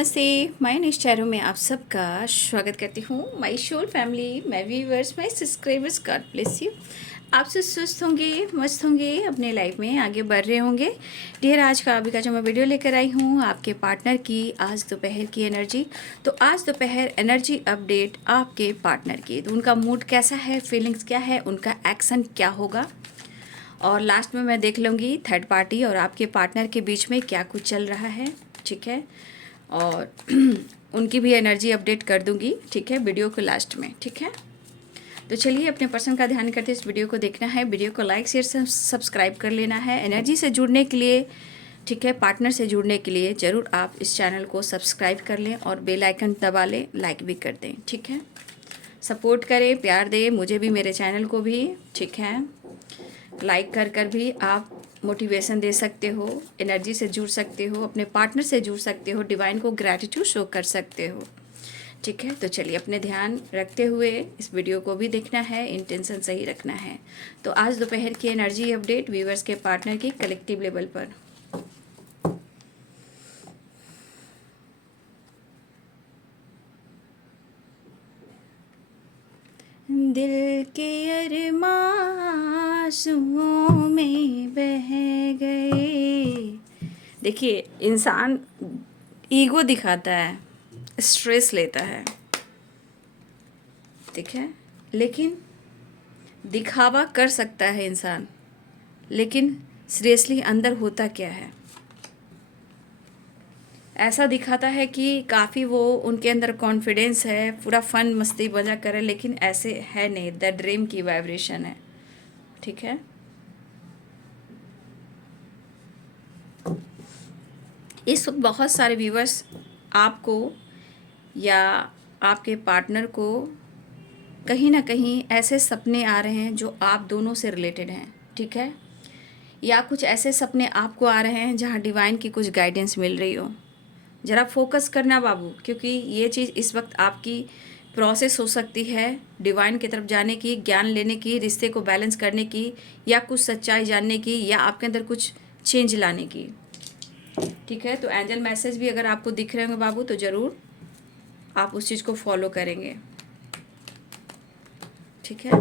नमस्ते। मैं निश्चैरों में आप सबका स्वागत करती हूँ। My soul family, my viewers, my subscribers, God bless you. आप सब स्वस्थ होंगे, मस्त होंगे, अपने लाइफ में आगे बढ़ रहे होंगे। डियर, आज का अभी का जो मैं वीडियो लेकर आई हूँ आपके पार्टनर की आज दोपहर की एनर्जी। तो आज दोपहर एनर्जी अपडेट आपके पार्टनर की, तो उनका मूड कैसा है, फीलिंग्स क्या है, उनका एक्शन क्या होगा, और लास्ट में मैं देख लूँगी थर्ड पार्टी और आपके पार्टनर के बीच में क्या कुछ चल रहा है। ठीक है, और उनकी भी एनर्जी अपडेट कर दूंगी। ठीक है, वीडियो को लास्ट में। ठीक है, तो चलिए अपने पर्सन का ध्यान करते इस वीडियो को देखना है। वीडियो को लाइक शेयर सब्सक्राइब कर लेना है। एनर्जी से जुड़ने के लिए, ठीक है, पार्टनर से जुड़ने के लिए ज़रूर आप इस चैनल को सब्सक्राइब कर लें और बेल आइकन दबा लें, लाइक भी कर दें। ठीक है, सपोर्ट करें, प्यार दें मुझे भी, मेरे चैनल को भी। ठीक है, लाइक कर भी आप मोटिवेशन दे सकते हो, एनर्जी से जुड़ सकते हो, अपने पार्टनर से जुड़ सकते हो, डिवाइन को ग्रैटिट्यूड शो कर सकते हो। ठीक है, तो चलिए अपने ध्यान रखते हुए इस वीडियो को भी देखना है, इंटेंशन सही रखना है। तो आज दोपहर की एनर्जी अपडेट व्यूवर्स के पार्टनर की कलेक्टिव लेवल पर। दिल के अरमां आंसुओं में बह गए। देखिए, इंसान ईगो दिखाता है, स्ट्रेस लेता है, ठीक है, लेकिन दिखावा कर सकता है इंसान, लेकिन सीरियसली अंदर होता क्या है। ऐसा दिखाता है कि काफ़ी वो उनके अंदर कॉन्फिडेंस है, पूरा फन मस्ती मजा करे, लेकिन ऐसे है नहीं, द ड्रीम की वाइब्रेशन है। ठीक है, इस वक्त बहुत सारे व्यूवर्स आपको या आपके पार्टनर को कहीं ना कहीं ऐसे सपने आ रहे हैं जो आप दोनों से रिलेटेड हैं। ठीक है, या कुछ ऐसे सपने आपको आ रहे हैं जहां डिवाइन की कुछ गाइडेंस मिल रही हो। ज़रा फोकस करना बाबू, क्योंकि ये चीज़ इस वक्त आपकी प्रोसेस हो सकती है डिवाइन की तरफ जाने की, ज्ञान लेने की, रिश्ते को बैलेंस करने की, या कुछ सच्चाई जानने की, या आपके अंदर कुछ चेंज लाने की। ठीक है, तो एंजल मैसेज भी अगर आपको दिख रहे होंगे बाबू, तो ज़रूर आप उस चीज़ को फॉलो करेंगे। ठीक है,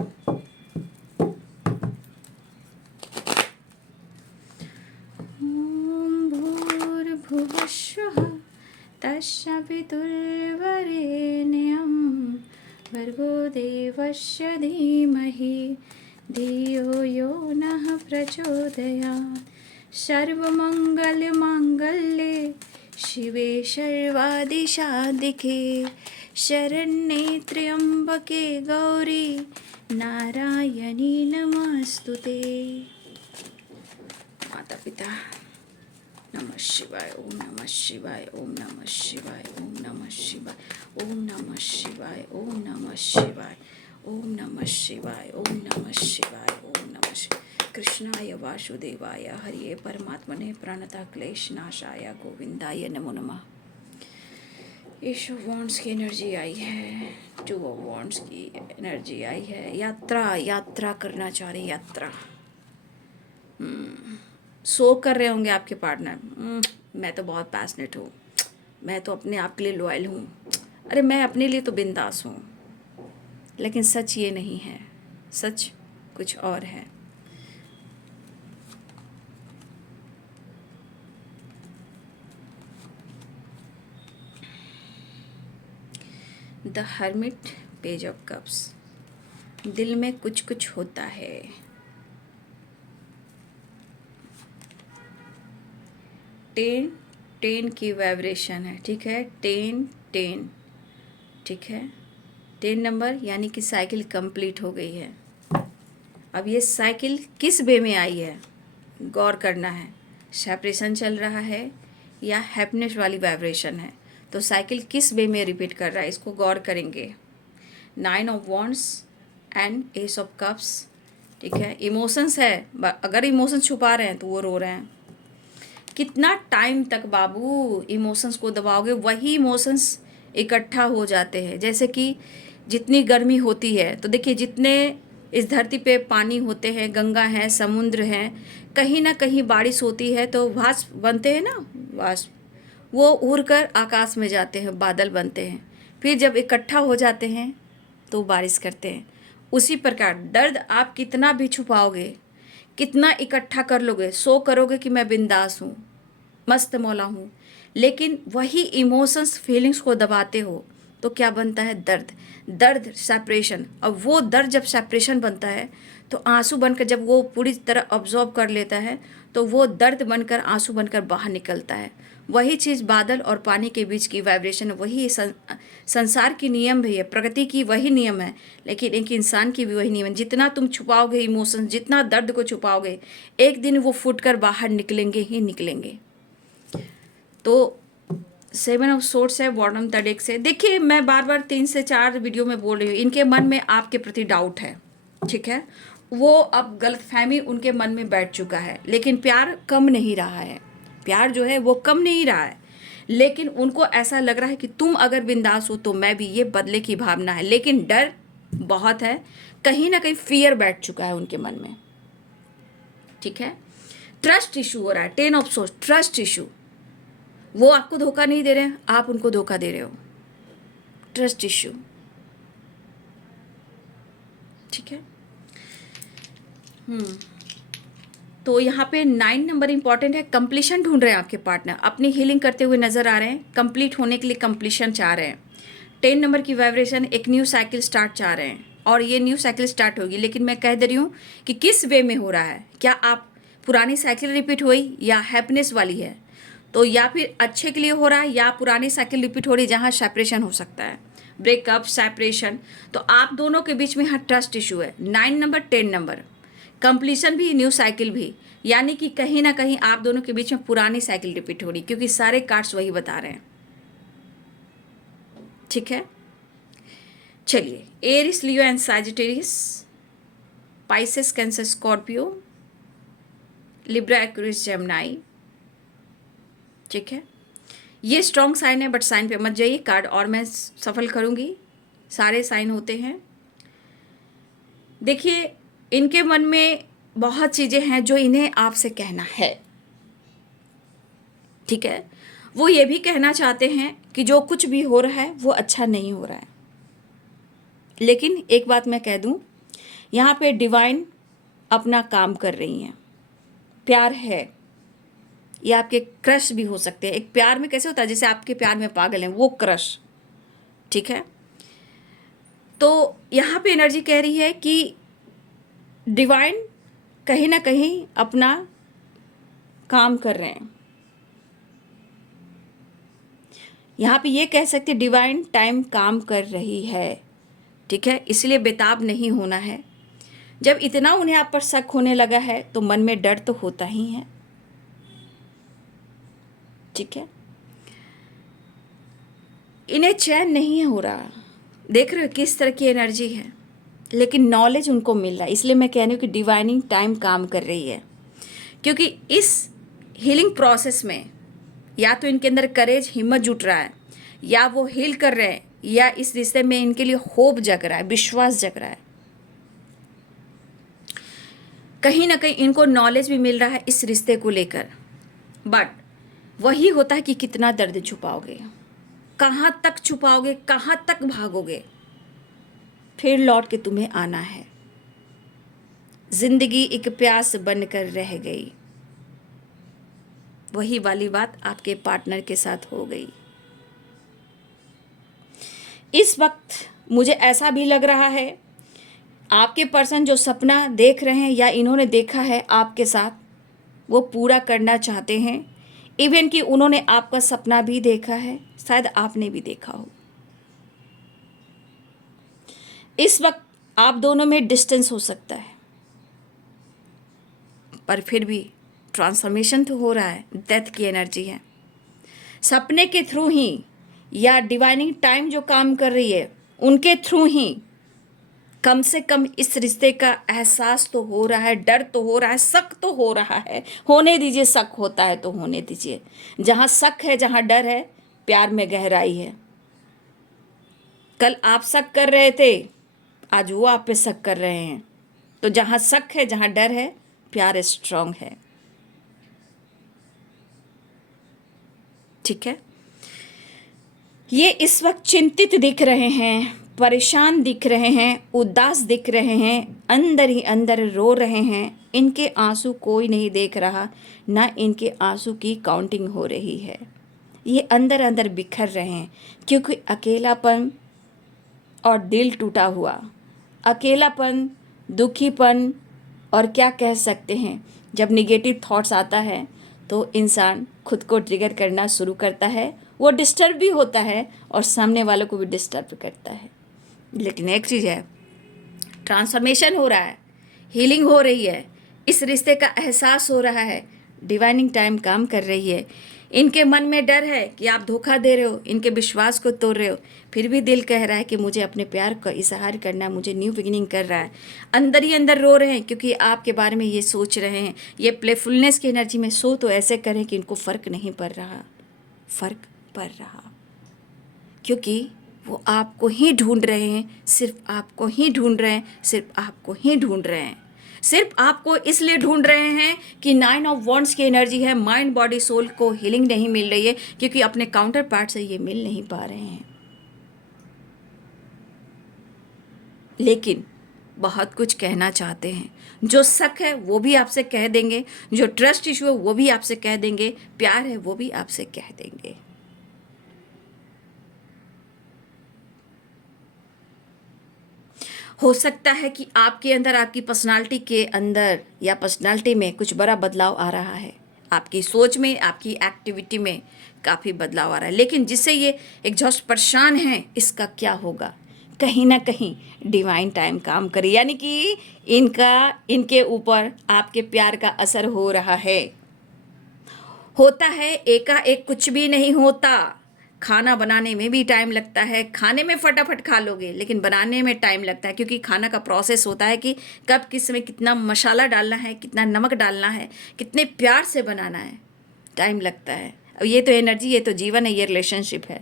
ओम भूर्भुवः स्वः तत्सवितुर्वरेण्यं भर्गो देवस्य धीमहि धियो यो नः प्रचोदयात्। सर्वमंगलमांगल्ये शिवे सर्वादिसाधिके शरण्ये त्र्यंबके गौरी नारायणी नमस्तुते। माता पिता नमः शिवाय, ओम नमः शिवाय, ओम नमः शिवाय, ओम नमः शिवाय, ओम नमः शिवाय, ओम नमः शिवाय, ओम नमः शिवाय, ओम नमः शिवाय, ओम नमः शिवाय। कृष्णाय वासुदेवाय हरिये परमात्मने प्रणता क्लेश नाशाय गोविंदाय नमो नमः। एश ऑफ वॉन्ड्स की एनर्जी आई है, टू ऑफ वॉन्ड्स की एनर्जी आई है। यात्रा करना चाह रही, यात्रा। सो कर रहे होंगे आपके पार्टनर, मैं तो बहुत पैशनेट हूँ, मैं तो अपने आप के लिए लॉयल हूँ, अरे मैं अपने लिए तो बिंदास हूँ। लेकिन सच ये नहीं है, सच कुछ और है। The hermit, page of cups. दिल में कुछ कुछ होता है। टेन की वाइब्रेशन है। ठीक है, टेन। ठीक है, 10 नंबर, यानी कि साइकिल कंप्लीट हो गई है। अब ये साइकिल किस वे में आई है, गौर करना है। सेपरेशन चल रहा है या हैप्पीनेस वाली वाइब्रेशन है, तो साइकिल किस वे में रिपीट कर रहा है, इसको गौर करेंगे। 9 of wands and S of cups. ठीक है, इमोशंस है, अगर इमोशंस छुपा रहे हैं तो वो रो रहे हैं। कितना टाइम तक बाबू इमोशंस को दबाओगे, वही इमोशंस इकट्ठा हो जाते हैं। जैसे कि जितनी गर्मी होती है, तो देखिए जितने इस धरती पे पानी होते हैं, गंगा है, समुद्र हैं, कहीं ना कहीं बारिश होती है तो वाष्प बनते हैं ना, वाष्प, वो उड़कर आकाश में जाते हैं, बादल बनते हैं, फिर जब इकट्ठा हो जाते हैं तो बारिश करते हैं। उसी प्रकार दर्द आप कितना भी छुपाओगे, कितना इकट्ठा कर लोगे, सो करोगे कि मैं बिंदास हूँ, मस्त मौला हूँ, लेकिन वही इमोशंस फीलिंग्स को दबाते हो तो क्या बनता है? दर्द। दर्द सेपरेशन। अब वो दर्द जब सेपरेशन बनता है तो आंसू बनकर, जब वो पूरी तरह ऑब्जॉर्व कर लेता है तो वो दर्द बनकर आंसू बनकर बाहर निकलता है। वही चीज़ बादल और पानी के बीच की वाइब्रेशन, वही संसार की नियम भी है, प्रकृति की वही नियम है, लेकिन एक इंसान की भी वही नियम है। जितना तुम छुपाओगे इमोशन, जितना दर्द को छुपाओगे, एक दिन वो फूट कर बाहर निकलेंगे ही निकलेंगे। तो 7 ऑफ सोर्ट्स है बॉटम द डेक से। देखिए, मैं बार बार 3 से 4 वीडियो में बोल रही हूँ, इनके मन में आपके प्रति डाउट है, ठीक है। वो अब गलतफहमी उनके मन में बैठ चुका है, लेकिन प्यार कम नहीं रहा है। प्यार जो है वो कम नहीं रहा है, लेकिन उनको ऐसा लग रहा है कि तुम अगर बिंदास हो तो मैं भी, ये बदले की भावना है, लेकिन डर बहुत है। कहीं ना कहीं फियर बैठ चुका है उनके मन में, ठीक है। ट्रस्ट इशू हो रहा है, 10 ऑफ सोर्ट्स, ट्रस्ट इशू। वो आपको धोखा नहीं दे रहे हैं, आप उनको धोखा दे रहे हो, ट्रस्ट इश्यू, ठीक है। तो यहाँ पे 9 नंबर इंपॉर्टेंट है। कंप्लीशन ढूंढ रहे हैं आपके पार्टनर, अपनी हीलिंग करते हुए नजर आ रहे हैं, कंप्लीट होने के लिए कंप्लीशन चाह रहे हैं। 10 नंबर की वाइब्रेशन, एक न्यू साइकिल स्टार्ट चाह रहे हैं, और ये न्यू साइकिल स्टार्ट होगी, लेकिन मैं कह दे रही हूँ कि किस वे में हो रहा है। क्या आप पुरानी साइकिल रिपीट हुई या हैप्पीनेस वाली है, तो या फिर अच्छे के लिए हो रहा है, या पुरानी साइकिल रिपीट हो रही है जहाँ सेपरेशन हो सकता है, ब्रेकअप, सेपरेशन। तो आप दोनों के बीच में यहाँ ट्रस्ट इशू है। 9 नंबर, 10 नंबर, कंप्लीशन भी, न्यू साइकिल भी, यानी कि कहीं ना कहीं आप दोनों के बीच में पुरानी साइकिल रिपीट हो रही, क्योंकि सारे कार्ड्स वही बता रहे हैं, ठीक है। चलिए, Aries, Leo and Sagittarius, Pisces, Cancer, Scorpio, Libra, Aquarius, Gemini, ठीक है। ये स्ट्रॉन्ग साइन है, बट साइन पे मत जाइए, कार्ड और मैं सफल करूंगी, सारे साइन होते हैं। देखिए, इनके मन में बहुत चीज़ें हैं जो इन्हें आपसे कहना है, ठीक है। वो ये भी कहना चाहते हैं कि जो कुछ भी हो रहा है वो अच्छा नहीं हो रहा है, लेकिन एक बात मैं कह दूं, यहाँ पे डिवाइन अपना काम कर रही हैं। प्यार है, ये आपके क्रश भी हो सकते हैं। एक प्यार में कैसे होता है, जैसे आपके प्यार में पागल हैं, वो क्रश, ठीक है। तो यहाँ पे एनर्जी कह रही है कि डिवाइन कहीं ना कहीं अपना काम कर रहे हैं। यहाँ पे ये कह सकते डिवाइन टाइम काम कर रही है, ठीक है। इसलिए बेताब नहीं होना है। जब इतना उन्हें आप पर शक होने लगा है तो मन में डर तो होता ही है, ठीक है। इन्हें चैन नहीं हो रहा, देख रहे हो किस तरह की एनर्जी है, लेकिन नॉलेज उनको मिल रहा है। इसलिए मैं कह रही हूँ कि डिवाइनिंग टाइम काम कर रही है, क्योंकि इस हीलिंग प्रोसेस में या तो इनके अंदर करेज, हिम्मत जुट रहा है, या वो हील कर रहे हैं, या इस रिश्ते में इनके लिए होप जग रहा है, विश्वास जग रहा है। कहीं ना कहीं इनको नॉलेज भी मिल रहा है इस रिश्ते को लेकर, बट वही होता है कि कितना दर्द छुपाओगे, कहाँ तक छुपाओगे, कहाँ तक भागोगे, फिर लौट के तुम्हें आना है। जिंदगी एक प्यास बनकर रह गई, वही वाली बात आपके पार्टनर के साथ हो गई। इस वक्त मुझे ऐसा भी लग रहा है, आपके पर्सन जो सपना देख रहे हैं या इन्होंने देखा है आपके साथ, वो पूरा करना चाहते हैं। इवन कि उन्होंने आपका सपना भी देखा है, शायद आपने भी देखा हो। इस वक्त आप दोनों में डिस्टेंस हो सकता है, पर फिर भी ट्रांसफॉर्मेशन तो हो रहा है। डेथ की एनर्जी है, सपने के थ्रू ही या डिवाइनिंग टाइम जो काम कर रही है उनके थ्रू ही कम से कम इस रिश्ते का एहसास तो हो रहा है, डर तो हो रहा है, शक तो हो रहा है। होने दीजिए, शक होता है तो होने दीजिए। जहाँ शक है, जहाँ डर है, प्यार में गहराई है। कल आप शक कर रहे थे, आज वो आप पे शक कर रहे हैं। तो जहाँ शक है, जहाँ डर है, प्यार स्ट्रांग है, ठीक है। ये इस वक्त चिंतित दिख रहे हैं, परेशान दिख रहे हैं, उदास दिख रहे हैं, अंदर ही अंदर रो रहे हैं। इनके आंसू कोई नहीं देख रहा, ना इनके आंसू की काउंटिंग हो रही है। ये अंदर अंदर बिखर रहे हैं क्योंकि अकेलापन और दिल टूटा हुआ, अकेलापन, दुखीपन, और क्या कह सकते हैं, जब निगेटिव थॉट्स आता है तो इंसान खुद को ट्रिगर करना शुरू करता है। वो डिस्टर्ब भी होता है और सामने वालों को भी डिस्टर्ब करता है। लेकिन एक चीज़ है, ट्रांसफॉर्मेशन हो रहा है, हीलिंग हो रही है, इस रिश्ते का एहसास हो रहा है, डिवाइनिंग टाइम काम कर रही है। इनके मन में डर है कि आप धोखा दे रहे हो, इनके विश्वास को तोड़ रहे हो, फिर भी दिल कह रहा है कि मुझे अपने प्यार का इजहार करना है, मुझे न्यू बिगिनिंग कर रहा है। अंदर ही अंदर रो रहे हैं क्योंकि आपके बारे में ये सोच रहे हैं। ये प्लेफुलनेस की एनर्जी में सो तो ऐसे करें कि इनको फ़र्क नहीं पड़ रहा, फ़र्क पड़ रहा, क्योंकि वो आपको ही ढूंढ रहे हैं, सिर्फ आपको ही ढूंढ रहे हैं, सिर्फ आपको ही ढूंढ रहे हैं। सिर्फ आपको इसलिए ढूंढ रहे हैं कि 9 ऑफ वॉन्ड्स की एनर्जी है, माइंड बॉडी सोल को हीलिंग नहीं मिल रही है क्योंकि अपने काउंटर पार्ट से ये मिल नहीं पा रहे हैं। लेकिन बहुत कुछ कहना चाहते हैं। जो शक है वो भी आपसे कह देंगे, जो ट्रस्ट इशू है वो भी आपसे कह देंगे, प्यार है वो भी आपसे कह देंगे। हो सकता है कि आपके अंदर, आपकी पर्सनालिटी के अंदर या पर्सनालिटी में कुछ बड़ा बदलाव आ रहा है, आपकी सोच में, आपकी एक्टिविटी में काफ़ी बदलाव आ रहा है। लेकिन जिससे ये एग्जॉस्ट परेशान हैं, इसका क्या होगा? कहीं ना कहीं डिवाइन टाइम काम करे, यानी कि इनके ऊपर आपके प्यार का असर हो रहा है। होता है, एकाएक कुछ भी नहीं होता। खाना बनाने में भी टाइम लगता है। खाने में फटाफट खा लोगे, लेकिन बनाने में टाइम लगता है क्योंकि खाना का प्रोसेस होता है कि कब किस में कितना मसाला डालना है, कितना नमक डालना है, कितने प्यार से बनाना है, टाइम लगता है। अब ये तो एनर्जी, ये तो जीवन है, ये रिलेशनशिप है।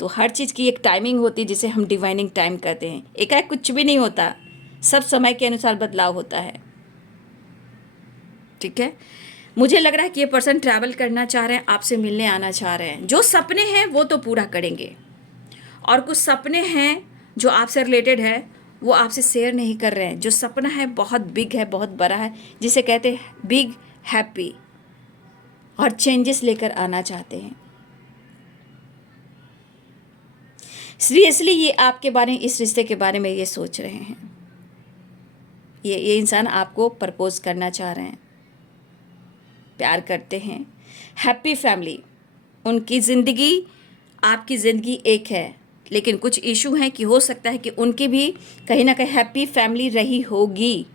तो हर चीज़ की एक टाइमिंग होती है जिसे हम डिवाइनिंग टाइम कहते हैं। एकाएक कुछ भी नहीं होता, सब समय के अनुसार बदलाव होता है। ठीक है। मुझे लग रहा है कि ये पर्सन ट्रैवल करना चाह रहे हैं, आपसे मिलने आना चाह रहे हैं। जो सपने हैं वो तो पूरा करेंगे, और कुछ सपने हैं जो आपसे रिलेटेड है वो आपसे शेयर नहीं कर रहे हैं। जो सपना है बहुत बिग है, बहुत बड़ा है, जिसे कहते हैं बिग हैप्पी, और चेंजेस लेकर आना चाहते हैं। सीरियसली ये आपके बारे में, इस रिश्ते के बारे में ये सोच रहे हैं। ये इंसान आपको प्रपोज करना चाह रहे हैं, प्यार करते हैं। हैप्पी फैमिली, उनकी ज़िंदगी, आपकी ज़िंदगी एक है, लेकिन कुछ इशू हैं कि हो सकता है कि उनकी भी कहीं ना कहीं हैप्पी फैमिली रही होगी।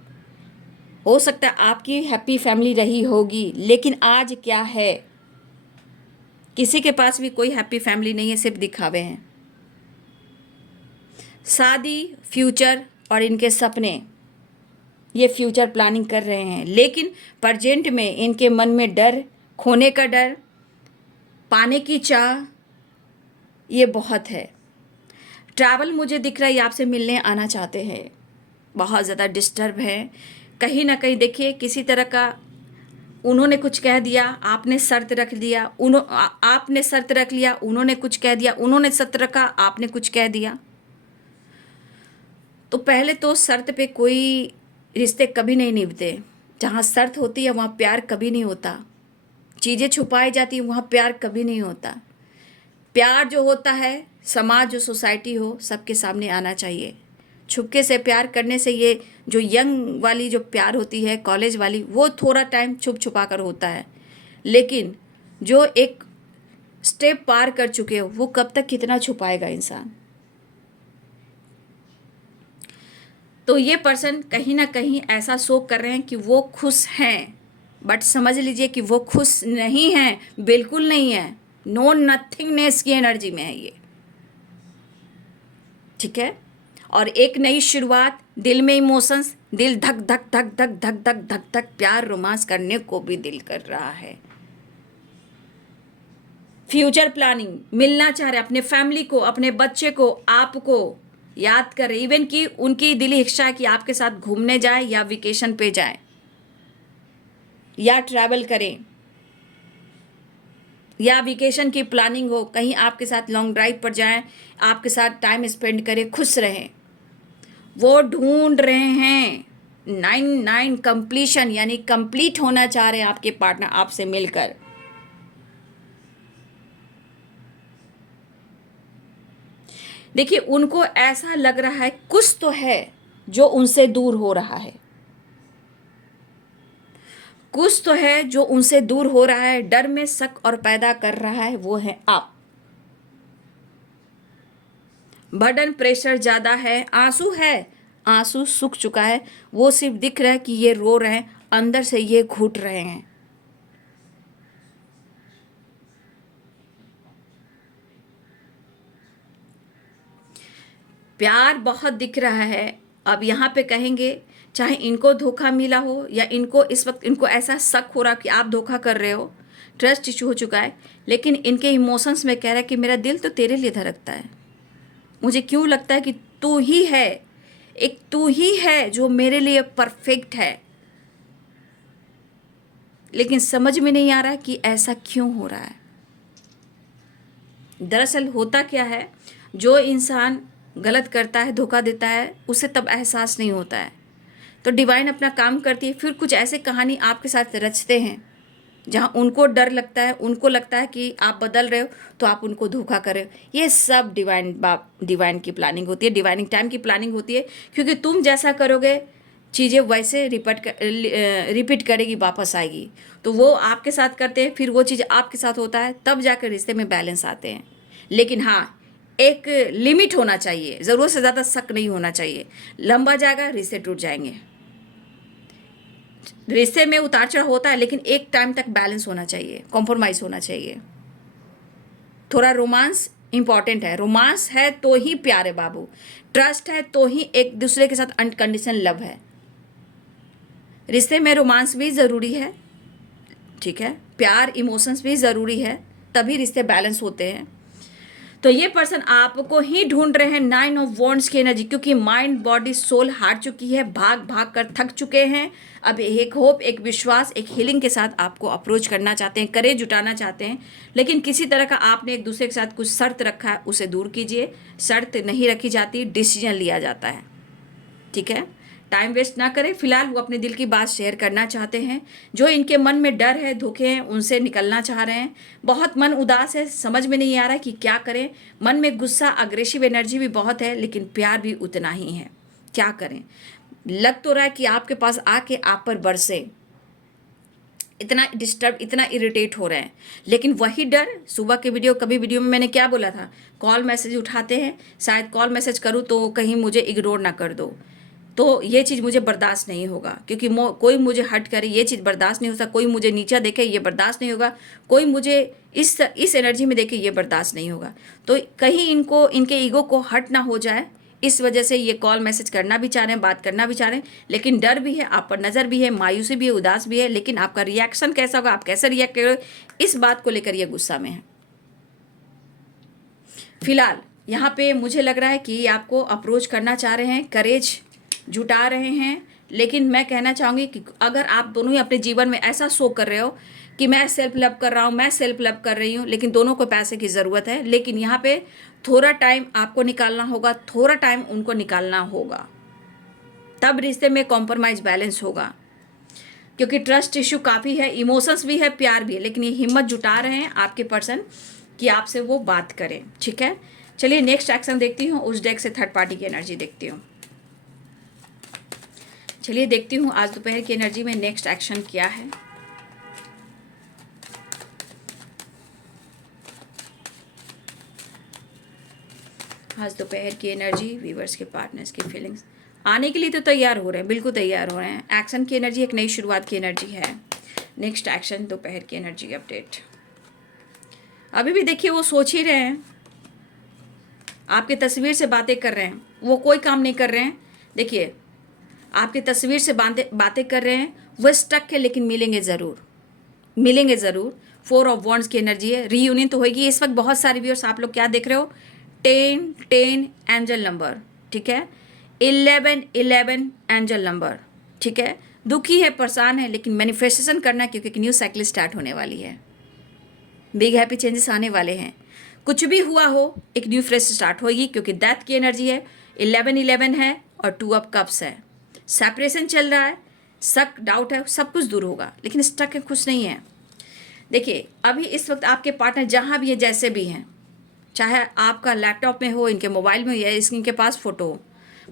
हो सकता है आपकी हैप्पी फैमिली रही होगी, लेकिन आज क्या है, किसी के पास भी कोई हैप्पी फैमिली नहीं है, सिर्फ दिखावे हैं। शादी, फ्यूचर और इनके सपने, ये फ्यूचर प्लानिंग कर रहे हैं, लेकिन प्रेजेंट में इनके मन में डर, खोने का डर, पाने की चाह, ये बहुत है। ट्रैवल मुझे दिख रहा है, ये आपसे मिलने आना चाहते हैं, बहुत ज़्यादा डिस्टर्ब है। कहीं ना कहीं देखिए, किसी तरह का उन्होंने कुछ कह दिया, आपने शर्त रख दिया, आपने शर्त रख लिया, उन्होंने कुछ कह दिया, उन्होंने शर्त रखा, आपने कुछ कह दिया। तो पहले तो शर्त पे कोई रिश्ते कभी नहीं निभते। जहाँ शर्त होती है वहाँ प्यार कभी नहीं होता। चीज़ें छुपाई जाती हैं, वहाँ प्यार कभी नहीं होता। प्यार जो होता है, समाज जो सोसाइटी हो, सबके सामने आना चाहिए। छुपके से प्यार करने से, ये जो यंग वाली जो प्यार होती है, कॉलेज वाली, वो थोड़ा टाइम छुप छुपा कर होता है। लेकिन जो एक स्टेप पार कर चुके हो, वो कब तक कितना छुपाएगा इंसान। तो ये पर्सन कहीं ना कहीं ऐसा शो कर रहे हैं कि वो खुश हैं, बट समझ लीजिए कि वो खुश नहीं हैं, बिल्कुल नहीं है। नो नथिंगनेस की एनर्जी में है ये। ठीक है। और एक नई शुरुआत, दिल में इमोशंस, दिल धक धक धक धक धक धक धक धक, प्यार रोमांस करने को भी दिल कर रहा है। फ्यूचर प्लानिंग, मिलना चाह रहे अपने फैमिली को, अपने बच्चे को, आपको याद कर रहे। इवन कि उनकी दिली इच्छा है कि आपके साथ घूमने जाए या वेकेशन पे जाए या ट्रैवल करें, या वेकेशन की प्लानिंग हो, कहीं आपके साथ लॉन्ग ड्राइव पर जाएं, आपके साथ टाइम स्पेंड करें, खुश रहें, वो ढूंढ रहे हैं। 9 कंप्लीशन यानी कंप्लीट होना चाह रहे हैं आपके पार्टनर आपसे मिलकर। देखिए, उनको ऐसा लग रहा है कुछ तो है जो उनसे दूर हो रहा है, कुछ तो है जो उनसे दूर हो रहा है, डर में शक और पैदा कर रहा है, वो है आप। बर्डन, प्रेशर ज़्यादा है, आंसू है, आंसू सूख चुका है, वो सिर्फ दिख रहा है कि ये रो रहे हैं, अंदर से ये घुट रहे हैं। प्यार बहुत दिख रहा है। अब यहाँ पे कहेंगे, चाहे इनको धोखा मिला हो या इनको इस वक्त इनको ऐसा शक हो रहा कि आप धोखा कर रहे हो, ट्रस्ट इशू हो चुका है, लेकिन इनके इमोशंस में कह रहा है कि मेरा दिल तो तेरे लिए धड़कता है, मुझे क्यों लगता है कि तू ही है, एक तू ही है जो मेरे लिए परफेक्ट है, लेकिन समझ में नहीं आ रहा कि ऐसा क्यों हो रहा है। दरअसल होता क्या है, जो इंसान गलत करता है, धोखा देता है, उसे तब एहसास नहीं होता है, तो डिवाइन अपना काम करती है, फिर कुछ ऐसे कहानी आपके साथ रचते हैं जहाँ उनको डर लगता है, उनको लगता है कि आप बदल रहे हो तो आप उनको धोखा कर रहे हो। ये सब डिवाइन की प्लानिंग होती है, डिवाइनिंग टाइम की प्लानिंग होती है, क्योंकि तुम जैसा करोगे चीज़ें वैसे रिपीट करेगी, वापस आएगी। तो वो आपके साथ करते हैं, फिर वो चीज़ आपके साथ होता है, तब जाकर रिश्ते में बैलेंस आते हैं। लेकिन हाँ, एक लिमिट होना चाहिए, ज़रूरत से ज़्यादा शक नहीं होना चाहिए, लंबा जाएगा रिश्ते टूट जाएंगे। रिश्ते में उतार चढ़ाव होता है, लेकिन एक टाइम तक बैलेंस होना चाहिए, कॉम्प्रोमाइज़ होना चाहिए। थोड़ा रोमांस इंपॉर्टेंट है, रोमांस है तो ही प्यार है बाबू, ट्रस्ट है तो ही एक दूसरे के साथ अनकंडीशनल लव है। रिश्ते में रोमांस भी ज़रूरी है, ठीक है, प्यार इमोशंस भी ज़रूरी है, तभी रिश्ते बैलेंस होते हैं। तो ये पर्सन आपको ही ढूंढ रहे हैं 9 ऑफ वॉन्ड्स की एनर्जी, क्योंकि माइंड बॉडी सोल हार चुकी है, भाग भाग कर थक चुके हैं। अब एक होप, एक विश्वास, एक हीलिंग के साथ आपको अप्रोच करना चाहते हैं, करेज जुटाना चाहते हैं, लेकिन किसी तरह का आपने एक दूसरे के साथ कुछ शर्त रखा है, उसे दूर कीजिए। शर्त नहीं रखी जाती, डिसीजन लिया जाता है, ठीक है। टाइम वेस्ट ना करें, फिलहाल वो अपने दिल की बात शेयर करना चाहते हैं। जो इनके मन में डर है, धोखे हैं, उनसे निकलना चाह रहे हैं। बहुत मन उदास है, समझ में नहीं आ रहा है कि क्या करें। मन में गुस्सा, अग्रेसिव एनर्जी भी बहुत है, लेकिन प्यार भी उतना ही है। क्या करें, लग तो रहा है कि आपके पास आके आप पर बरसे, इतना डिस्टर्ब, इतना इरिटेट हो रहे हैं, लेकिन वही डर, सुबह के वीडियो में मैंने क्या बोला था, कॉल मैसेज उठाते हैं, शायद कॉल मैसेज करूँ तो कहीं मुझे इग्नोर ना कर दो, तो ये चीज़ मुझे बर्दाश्त नहीं होगा, क्योंकि कोई मुझे हर्ट करे, ये चीज़ बर्दाश्त नहीं होता, कोई मुझे नीचा देखे, ये बर्दाश्त नहीं होगा, कोई मुझे इस एनर्जी में देखे, ये बर्दाश्त नहीं होगा। तो कहीं इनको, इनके ईगो को हर्ट ना हो जाए, इस वजह से ये कॉल मैसेज करना भी चाह रहे हैं, बात करना भी चाह रहे हैं, लेकिन डर भी है, आप पर नज़र भी है, मायूसी भी है, उदास भी है, लेकिन आपका रिएक्शन कैसा होगा, आप कैसे रिएक्ट करोगे, इस बात को लेकर ये गुस्सा में है। फिलहाल यहाँ पे मुझे लग रहा है कि आपको अप्रोच करना चाह रहे हैं, करेज जुटा रहे हैं, लेकिन मैं कहना चाहूँगी कि अगर आप दोनों ही अपने जीवन में ऐसा शो कर रहे हो कि मैं सेल्फ लव कर रहा हूँ, मैं सेल्फ लव कर रही हूँ, लेकिन दोनों को पैसे की ज़रूरत है, लेकिन यहाँ पे थोड़ा टाइम आपको निकालना होगा, थोड़ा टाइम उनको निकालना होगा, तब रिश्ते में कॉम्प्रोमाइज़ बैलेंस होगा। क्योंकि ट्रस्ट इशू काफ़ी है, इमोशंस भी है, प्यार भी है, लेकिन ये हिम्मत जुटा रहे हैं आपके पर्सन कि आपसे वो बात करें, ठीक है। चलिए नेक्स्ट एक्शन देखती हूँ, उस डेक से थर्ड पार्टी की एनर्जी देखती हूँ। चलिए देखती हूँ आज दोपहर की एनर्जी में नेक्स्ट एक्शन क्या है। आज दोपहर की एनर्जी, व्यूअर्स के पार्टनर्स की फीलिंग्स आने के लिए तो तैयार हो रहे हैं, बिल्कुल तैयार हो रहे हैं। एक्शन की एनर्जी, एक नई शुरुआत की एनर्जी है। नेक्स्ट एक्शन, दोपहर की एनर्जी अपडेट। अभी भी देखिए वो सोच ही रहे हैं, आपकी तस्वीर से बातें कर रहे हैं, वो कोई काम नहीं कर रहे हैं। देखिए आपकी तस्वीर से बातें कर रहे हैं, वो स्टक है, लेकिन मिलेंगे ज़रूर, मिलेंगे ज़रूर। 4 ऑफ वॉन्ड्स की एनर्जी है, रीयूनियन तो होगी। इस वक्त बहुत सारे व्यूअर्स आप लोग क्या देख रहे हो, 10 एंजल नंबर, ठीक है, 11 एंजल नंबर, ठीक है। दुखी है, परेशान है, लेकिन मैनिफेस्टेशन करना है, क्योंकि एक न्यू साइकिल स्टार्ट होने वाली है। बिग हैप्पी चेंजेस आने वाले हैं। कुछ भी हुआ हो, एक न्यू फ्रेश स्टार्ट होगी, क्योंकि डेथ की एनर्जी है, 11-11 है और 2 ऑफ कप्स है। सेपरेशन चल रहा है, शक डाउट है, सब कुछ दूर होगा, लेकिन स्टक है, खुश नहीं है। देखिए अभी इस वक्त आपके पार्टनर जहाँ भी है, जैसे भी हैं, चाहे आपका लैपटॉप में हो, इनके मोबाइल में हो या इनके पास फोटो हो,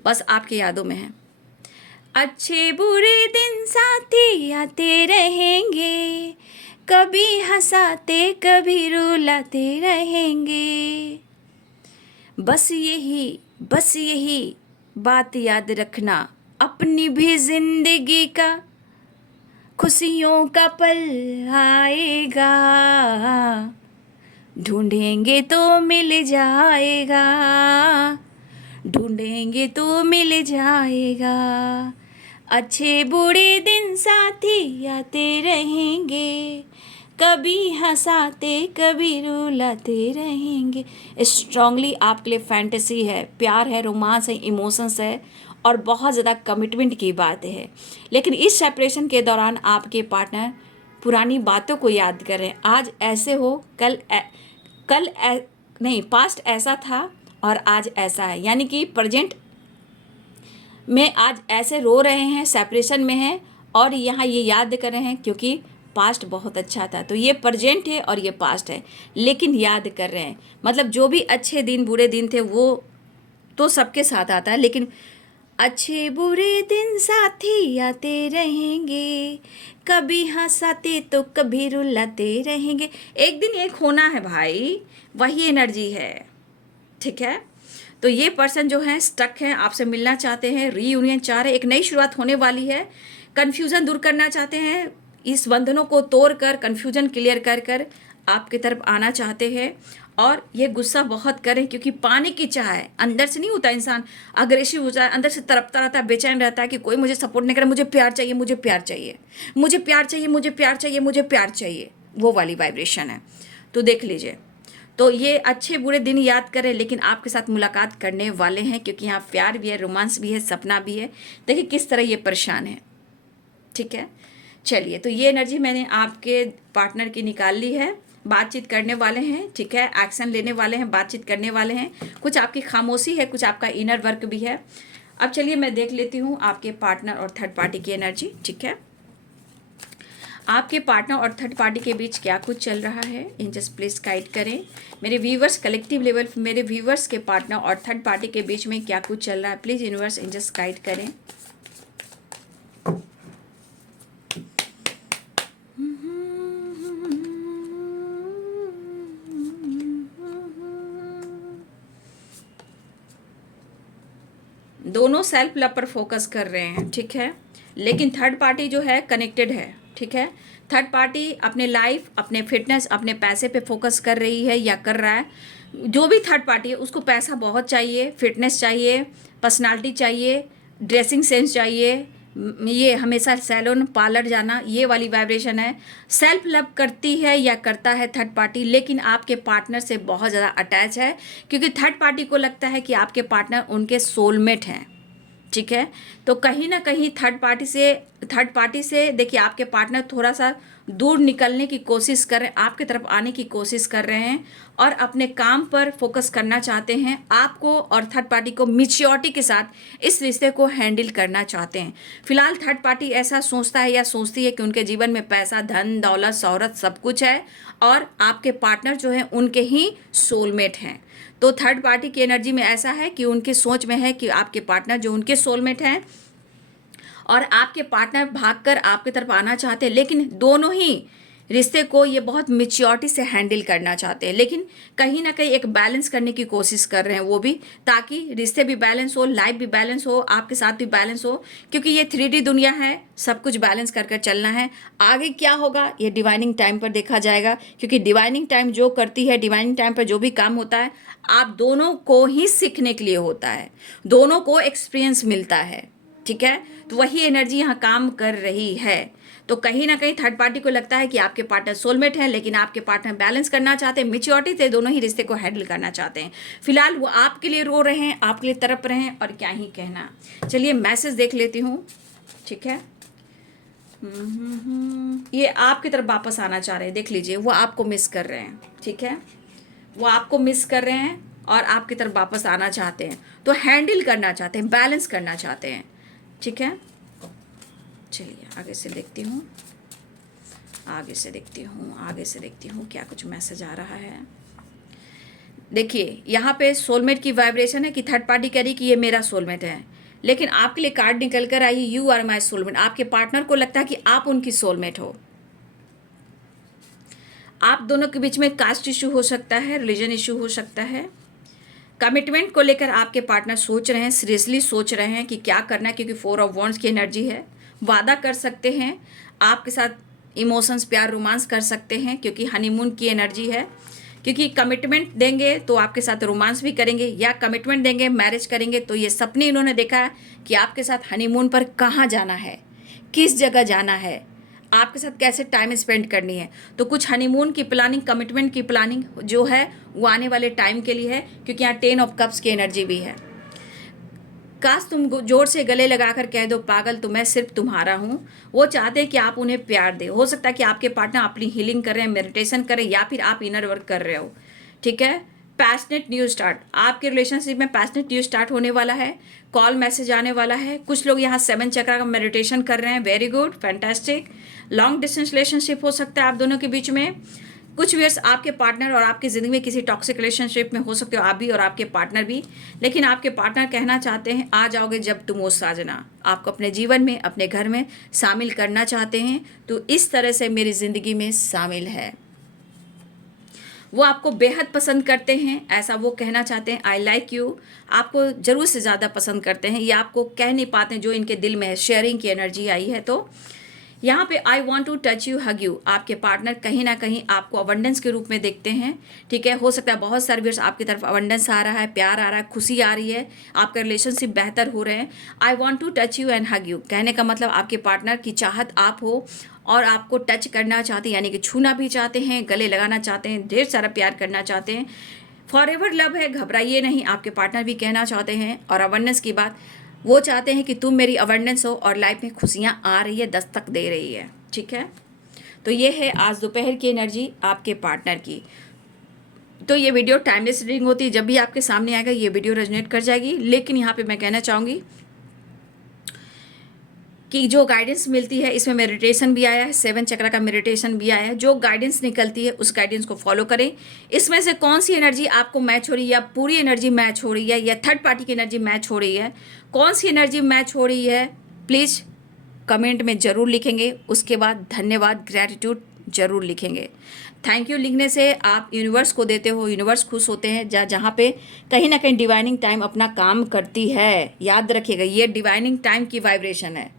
बस आपकी यादों में है। अच्छे बुरे दिन साथी आते रहेंगे, कभी हंसाते कभी रुलाते रहेंगे, बस यही बात याद रखना, अपनी भी जिंदगी का खुशियों का पल आएगा, ढूंढेंगे तो मिल जाएगा, ढूंढेंगे तो मिल जाएगा। अच्छे बुरे दिन साथी आते रहेंगे, कभी हंसाते कभी रुलाते रहेंगे। स्ट्रांगली आपके लिए फैंटेसी है, प्यार है, रोमांस है, इमोशंस है और बहुत ज़्यादा कमिटमेंट की बात है। लेकिन इस सेपरेशन के दौरान आपके पार्टनर पुरानी बातों को याद करें। आज ऐसे हो, नहीं, पास्ट ऐसा था और आज ऐसा है, यानी कि प्रेजेंट में आज ऐसे रो रहे हैं, सेपरेशन में हैं और यहाँ ये याद कर रहे हैं क्योंकि पास्ट बहुत अच्छा था। तो ये प्रेजेंट है और ये पास्ट है, लेकिन याद कर रहे हैं। मतलब जो भी अच्छे दिन बुरे दिन थे वो तो सबके साथ आता है, लेकिन अच्छे बुरे दिन साथी आते रहेंगे, कभी हंसाते तो कभी रुलाते रहेंगे। एक दिन एक होना है भाई, वही एनर्जी है, ठीक है। तो ये पर्सन जो है स्टक है, आपसे मिलना चाहते हैं, रीयूनियन चाह रहे हैं, एक नई शुरुआत होने वाली है, कन्फ्यूज़न दूर करना चाहते हैं, इस बंधनों को तोड़ कर कन्फ्यूज़न क्लियर कर कर आपकी तरफ आना चाहते हैं। और ये गुस्सा बहुत करें क्योंकि पाने की चाह है, अंदर से नहीं होता, इंसान अग्रेसिव हो जाए, अंदर से तड़पता रहता है, बेचैन रहता है कि कोई मुझे सपोर्ट नहीं करे, मुझे प्यार चाहिए, मुझे प्यार चाहिए, मुझे प्यार चाहिए, मुझे प्यार चाहिए, मुझे प्यार चाहिए, वो वाली वाइब्रेशन है। तो देख लीजिए, तो ये अच्छे बुरे दिन याद करें, लेकिन आपके साथ मुलाकात करने वाले हैं क्योंकि यहाँ प्यार भी है, रोमांस भी है, सपना भी है। देखिए किस तरह ये परेशान है, ठीक है। चलिए, तो ये एनर्जी मैंने आपके पार्टनर की निकाल ली है। बातचीत करने वाले हैं, ठीक है, एक्शन लेने वाले हैं, बातचीत करने वाले हैं। कुछ आपकी खामोशी है, कुछ आपका इनर वर्क भी है। अब चलिए मैं देख लेती हूँ आपके पार्टनर और थर्ड पार्टी की एनर्जी, ठीक है। आपके पार्टनर और थर्ड पार्टी के बीच क्या कुछ चल रहा है, एंजल्स प्लीज गाइड करें। मेरे व्यूवर्स कलेक्टिव लेवल, मेरे व्यूवर्स के पार्टनर और थर्ड पार्टी के बीच में क्या कुछ चल रहा है, प्लीज यूनिवर्स एंजल्स गाइड करें। दोनों सेल्फ लव पर फोकस कर रहे हैं, ठीक है, लेकिन थर्ड पार्टी जो है कनेक्टेड है, ठीक है। थर्ड पार्टी अपने लाइफ, अपने फिटनेस, अपने पैसे पे फोकस कर रही है या कर रहा है। जो भी थर्ड पार्टी है उसको पैसा बहुत चाहिए, फिटनेस चाहिए, पर्सनालिटी चाहिए, ड्रेसिंग सेंस चाहिए, ये हमेशा सैलून पार्लर जाना, ये वाली वाइब्रेशन है। सेल्फ लव करती है या करता है थर्ड पार्टी, लेकिन आपके पार्टनर से बहुत ज़्यादा अटैच है क्योंकि थर्ड पार्टी को लगता है कि आपके पार्टनर उनके सोलमेट हैं, ठीक है। तो कहीं ना कहीं थर्ड पार्टी से देखिए आपके पार्टनर थोड़ा सा दूर निकलने की कोशिश कर रहे हैं, आपकी तरफ आने की कोशिश कर रहे हैं और अपने काम पर फोकस करना चाहते हैं। आपको और थर्ड पार्टी को मैच्योरिटी के साथ इस रिश्ते को हैंडल करना चाहते हैं। फिलहाल थर्ड पार्टी ऐसा सोचता है या सोचती है कि उनके जीवन में पैसा, धन, दौलत, शोहरत सब कुछ है और आपके पार्टनर जो है उनके ही सोलमेट हैं। तो थर्ड पार्टी की एनर्जी में ऐसा है कि उनकी सोच में है कि आपके पार्टनर जो उनके सोलमेट हैं और आपके पार्टनर भागकर आपकी तरफ आना चाहते हैं, लेकिन दोनों ही रिश्ते को ये बहुत मैच्योरिटी से हैंडल करना चाहते हैं, लेकिन कहीं ना कहीं एक बैलेंस करने की कोशिश कर रहे हैं वो भी, ताकि रिश्ते भी बैलेंस हो, लाइफ भी बैलेंस हो, आपके साथ भी बैलेंस हो, क्योंकि ये 3D दुनिया है, सब कुछ बैलेंस कर चलना है। आगे क्या होगा ये डिवाइनिंग टाइम पर देखा जाएगा, क्योंकि डिवाइनिंग टाइम जो करती है, डिवाइनिंग टाइम पर जो भी काम होता है आप दोनों को ही सीखने के लिए होता है, दोनों को एक्सपीरियंस मिलता है, ठीक है। तो वही एनर्जी यहाँ काम कर रही है। तो कहीं ना कहीं थर्ड पार्टी को लगता है कि आपके पार्टनर सोलमेट है, लेकिन आपके पार्टनर बैलेंस करना चाहते हैं, मैच्योरिटी से दोनों ही रिश्ते को हैंडल करना चाहते हैं। फिलहाल वो आपके लिए रो रहे हैं, आपके लिए तड़प रहे हैं और क्या ही कहना। चलिए मैसेज देख लेती हूँ, ठीक है। ये आपकी तरफ वापस आना चाह रहे हैं, देख लीजिए, वो आपको मिस कर रहे हैं, ठीक है, वो आपको मिस कर रहे हैं और आपकी तरफ वापस आना चाहते हैं, तो हैंडल करना चाहते हैं, बैलेंस करना चाहते हैं, ठीक है। चलिए आगे से देखती हूँ, आगे से देखती हूँ, आगे से देखती हूँ क्या कुछ मैसेज आ रहा है। देखिए यहाँ पे सोलमेट की वाइब्रेशन है कि थर्ड पार्टी कह रही कि ये मेरा सोलमेट है, लेकिन आपके लिए कार्ड निकल कर आई, यू आर माई सोलमेट। आपके पार्टनर को लगता है कि आप उनकी सोलमेट हो। आप दोनों के बीच में कास्ट इशू हो सकता है, रिलीजन इशू हो सकता है। कमिटमेंट को लेकर आपके पार्टनर सोच रहे हैं, सीरियसली सोच रहे हैं कि क्या करना है, क्योंकि 4 ऑफ वॉन्ड्स की एनर्जी है। वादा कर सकते हैं आपके साथ, इमोशंस, प्यार, रोमांस कर सकते हैं, क्योंकि हनीमून की एनर्जी है। क्योंकि कमिटमेंट देंगे तो आपके साथ रोमांस भी करेंगे, या कमिटमेंट देंगे, मैरिज करेंगे, तो ये सपने इन्होंने देखा है कि आपके साथ हनीमून पर कहाँ जाना है, किस जगह जाना है, आपके साथ कैसे टाइम स्पेंड करनी है। तो कुछ हनीमून की प्लानिंग, कमिटमेंट की प्लानिंग जो है वो आने वाले टाइम के लिए है, क्योंकि यहाँ 10 ऑफ कप्स की एनर्जी भी है। काश तुम जोर से गले लगाकर कह दो पागल तो मैं सिर्फ तुम्हारा हूँ। वो चाहते हैं कि आप उन्हें प्यार दें। हो सकता है कि आपके पार्टनर अपनी हीलिंग कर रहे हैं, मेडिटेशन कर रहे हैं, या फिर आप इनर वर्क कर रहे हो, ठीक है। पैशनेट न्यू स्टार्ट, आपके रिलेशनशिप में पैशनेट न्यू स्टार्ट होने वाला है। कॉल मैसेज आने वाला है। कुछ लोग यहाँ 7 चक्रा का मेडिटेशन कर रहे हैं, very good, fantastic. Long distance relationship हो सकता है आप दोनों के बीच में। कुछ व्यूअर्स आपके पार्टनर और आपकी ज़िंदगी में किसी टॉक्सिक रिलेशनशिप में हो सकते हो, आप भी और आपके पार्टनर भी। लेकिन आपके पार्टनर कहना चाहते हैं आ जाओगे जब तुम वो साजना, आपको अपने जीवन में, अपने घर में शामिल करना चाहते हैं, तो इस तरह से मेरी ज़िंदगी में शामिल है। वो आपको बेहद पसंद करते हैं, ऐसा वो कहना चाहते हैं। आई लाइक यू, आपको ज़रूर से ज़्यादा पसंद करते हैं, या आपको कह नहीं पाते जो इनके दिल में है। शेयरिंग की एनर्जी आई है। तो यहाँ पे I want to touch you, hug you, आपके पार्टनर कहीं ना कहीं आपको अबंडेंस के रूप में देखते हैं, ठीक है। हो सकता है बहुत सारे व्यूअर्स आपकी तरफ अबंडेंस आ रहा है, प्यार आ रहा है, खुशी आ रही है, आपका रिलेशनशिप बेहतर हो रहे हैं। I want to touch you and hug you कहने का मतलब आपके पार्टनर की चाहत आप हो और आपको टच करना चाहते हैं, यानी कि छूना भी चाहते हैं, गले लगाना चाहते हैं, ढेर सारा प्यार करना चाहते हैं। फॉर एवर लव है, घबराइए नहीं, आपके पार्टनर भी कहना चाहते हैं। और अबंडेंस की बात, वो चाहते हैं कि तुम मेरी अबंडेंस हो और लाइफ में खुशियाँ आ रही है, दस्तक दे रही है, ठीक है। तो ये है आज दोपहर की एनर्जी आपके पार्टनर की। तो ये वीडियो टाइमलेस रीडिंग होती है, जब भी आपके सामने आएगा ये वीडियो रेजोनेट कर जाएगी। लेकिन यहाँ पे मैं कहना चाहूँगी कि जो गाइडेंस मिलती है, इसमें मेडिटेशन भी आया है, 7 चक्र का मेडिटेशन भी आया है। जो गाइडेंस निकलती है उस गाइडेंस को फॉलो करें। इसमें से कौन सी एनर्जी आपको मैच हो रही है, या पूरी एनर्जी मैच हो रही है, या थर्ड पार्टी की एनर्जी मैच हो रही है, कौन सी एनर्जी मैच हो रही है, प्लीज़ कमेंट में ज़रूर लिखेंगे। उसके बाद धन्यवाद, ग्रैटिट्यूड ज़रूर लिखेंगे। थैंक यू लिखने से आप यूनिवर्स को देते हो, यूनिवर्स खुश होते हैं। जहाँ पे कहीं ना कहीं डिवाइनिंग टाइम अपना काम करती है। याद रखिएगा, ये डिवाइनिंग टाइम की वाइब्रेशन है,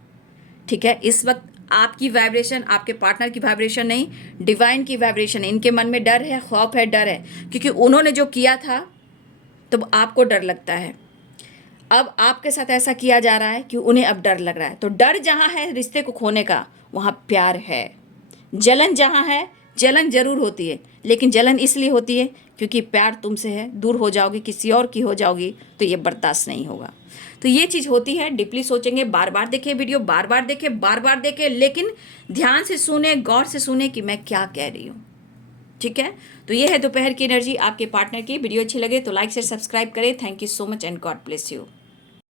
ठीक है। इस वक्त आपकी वाइब्रेशन, आपके पार्टनर की वाइब्रेशन नहीं, डिवाइन की वाइब्रेशन है। इनके मन में डर है, खौफ है, डर है, क्योंकि उन्होंने जो किया था तो आपको डर लगता है। अब आपके साथ ऐसा किया जा रहा है कि उन्हें अब डर लग रहा है। तो डर जहाँ है रिश्ते को खोने का, वहाँ प्यार है। जलन जहाँ है, जलन जरूर होती है, लेकिन जलन इसलिए होती है क्योंकि प्यार तुमसे है। दूर हो जाओगी, किसी और की हो जाओगी, तो ये बर्दाश्त नहीं होगा। तो ये चीज़ होती है। डीपली सोचेंगे, बार बार देखें वीडियो, बार बार देखें, लेकिन ध्यान से सुने, गौर से सुने कि मैं क्या कह रही हूँ, ठीक है। तो ये है दोपहर की एनर्जी आपके पार्टनर की। वीडियो अच्छी लगे तो लाइक शेयर सब्सक्राइब करें। Thank you so much and God bless you.